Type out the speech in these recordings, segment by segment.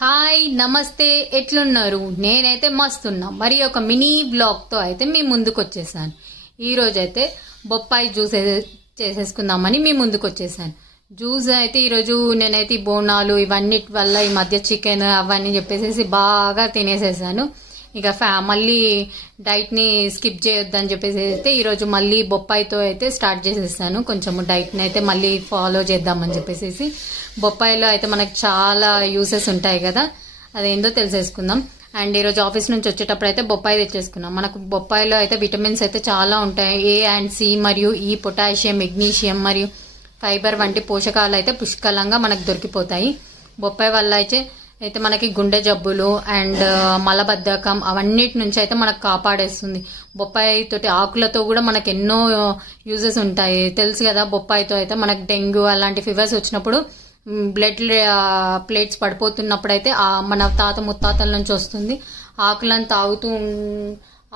Hi నమస్తే ఎట్లున్నారు? నేనైతే మస్తున్నా. మరి ఒక మినీ బ్లాగ్తో అయితే మీ ముందుకు వచ్చేసాను. ఈరోజు అయితే బొప్పాయి జ్యూస్ చేసేసుకుందామని మీ ముందుకు వచ్చేసాను. జ్యూస్ అయితే ఈరోజు నేనైతే ఈ బోనాలు ఇవన్నీ వల్ల ఈ మధ్య చికెన్ అవన్నీ చెప్పేసి బాగా తినేసేసాను. ఇక మళ్ళీ డైట్ని స్కిప్ చేయొద్దని చెప్పేసి అయితే ఈరోజు మళ్ళీ బొప్పాయితో అయితే స్టార్ట్ చేసేసాను. కొంచెము డైట్ని అయితే మళ్ళీ ఫాలో చేద్దామని చెప్పేసి. బొప్పాయిలో అయితే మనకు చాలా యూసెస్ ఉంటాయి కదా, అదేందో తెలిసేసుకుందాం. అండ్ ఈరోజు ఆఫీస్ నుంచి వచ్చేటప్పుడు అయితే బొప్పాయి తెచ్చేసుకున్నాం. మనకు బొప్పాయిలో అయితే విటమిన్స్ అయితే చాలా ఉంటాయి. ఏ అండ్ సి మరియు ఈ పొటాషియం, మెగ్నీషియం మరియు ఫైబర్ వంటి పోషకాలు అయితే పుష్కలంగా మనకు దొరికిపోతాయి. బొప్పాయి వల్ల అయితే మనకి గుండె జబ్బులు అండ్ మలబద్ధకం అవన్నిటి నుంచి అయితే మనకు కాపాడేస్తుంది. బొప్పాయి తోటి ఆకులతో కూడా మనకు ఎన్నో యూజెస్ ఉంటాయి తెలుసు కదా. బొప్పాయితో అయితే మనకు డెంగ్యూ అలాంటి ఫీవర్స్ వచ్చినప్పుడు బ్లడ్ ప్లేట్స్ పడిపోతున్నప్పుడు అయితే మన తాత ముత్తాతల నుంచి వస్తుంది. ఆకులను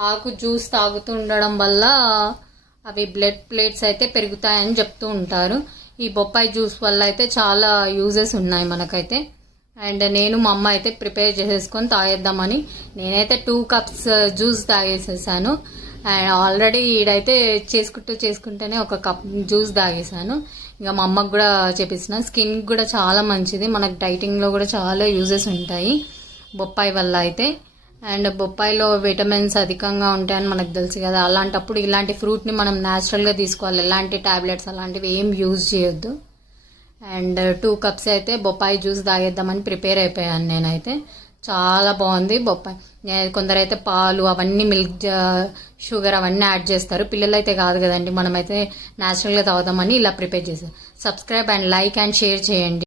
ఆకు జ్యూస్ తాగుతూ ఉండడం వల్ల అవి బ్లడ్ ప్లేట్స్ అయితే పెరుగుతాయని చెప్తూ ఉంటారు. ఈ బొప్పాయి జ్యూస్ వల్ల అయితే చాలా యూజెస్ ఉన్నాయి మనకైతే. అండ్ నేను మా అమ్మ అయితే ప్రిపేర్ చేసేసుకొని తాగేద్దామని నేనైతే 2 cups జ్యూస్ తాగేసేసాను. అండ్ ఆల్రెడీ ఈడైతే చేసుకుంటూనే 1 cup జ్యూస్ తాగేసాను. ఇక మా అమ్మకు కూడా చేపిస్తున్నాను. స్కిన్ కూడా చాలా మంచిది, మనకు డైటింగ్లో కూడా చాలా యూజెస్ ఉంటాయి బొప్పాయి వల్ల అయితే. అండ్ బొప్పాయిలో విటమిన్స్ అధికంగా ఉంటాయని మనకు తెలుసు కదా. అలాంటప్పుడు ఇలాంటి ఫ్రూట్ని మనం న్యాచురల్గా తీసుకోవాలి. ఎలాంటి టాబ్లెట్స్ అలాంటివి ఏం యూజ్ చేయొద్దు. అండ్ 2 cups అయితే బొప్పాయి జ్యూస్ తాగేద్దామని ప్రిపేర్ అయిపోయాను నేనైతే. చాలా బాగుంది బొప్పాయి. కొందరైతే పాలు అవన్నీ మిల్క్ షుగర్ అవన్నీ యాడ్ చేస్తారు. పిల్లలు అయితే కాదు కదండి, మనమైతే న్యాచురల్గా తాగుదామని ఇలా ప్రిపేర్ చేసాం. Subscribe and like and share చేయండి.